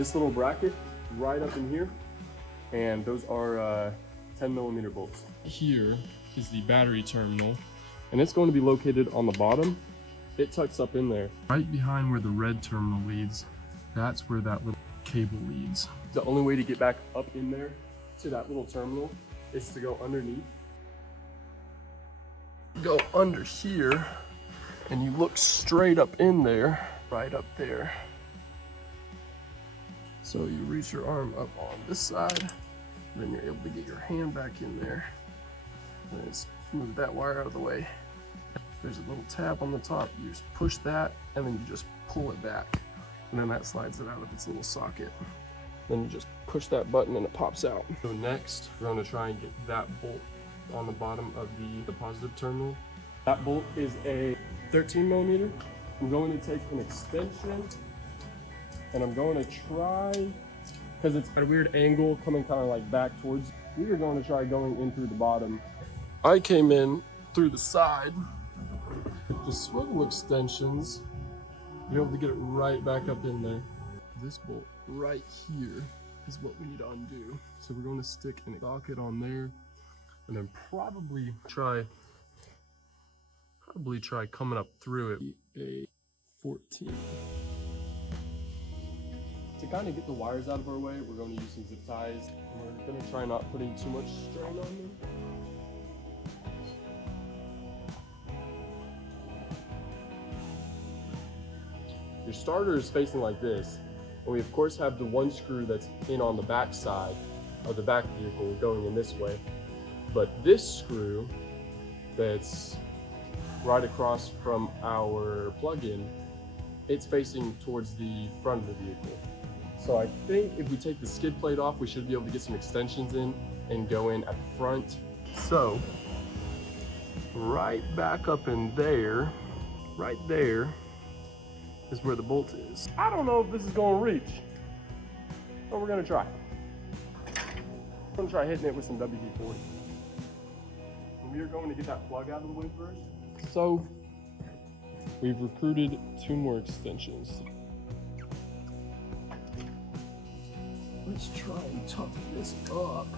this little bracket right up in here, and those are 10mm bolts. Here is the battery terminal, and it's going to be located on the bottom. It tucks up in there. Right behind where the red terminal leads, that's where that little cable leads. The only way to get back up in there to that little terminal is to go underneath. Go under here, and you look straight up in there, right up there. So you reach your arm up on this side, then you're able to get your hand back in there. And just move that wire out of the way. There's a little tab on the top, you just push that, and then you just pull it back. And then that slides it out of its little socket. Then you just push that button and it pops out. So next, we're gonna try and get that bolt on the bottom of the positive terminal. That bolt is a 13mm. I'm going to take an extension, and I'm going to try, because it's at a weird angle coming kind of like back towards, we are going to try going in through the bottom. I came in through the side. With the swivel extensions, you're able to get it right back up in there. This bolt right here is what we need to undo. So we're going to stick a socket on there, and then probably try coming up through it. A 14. To kind of get the wires out of our way, we're going to use some zip ties, and we're going to try not putting too much strain on them. Your starter is facing like this, and we of course have the one screw that's in on the back side of the back vehicle going in this way. But this screw that's right across from our plug-in, it's facing towards the front of the vehicle. So I think if we take the skid plate off, we should be able to get some extensions in and go in at the front. So right back up in there, right there, is where the bolt is. I don't know if this is going to reach, but we're going to try. I'm going to try hitting it with some WD-40. And we are going to get that plug out of the way first. So we've recruited 2 more extensions. Let's try and toughen this up.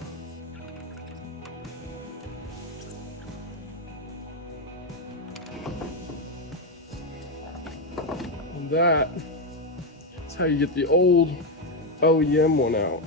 And that is how you get the old OEM one out.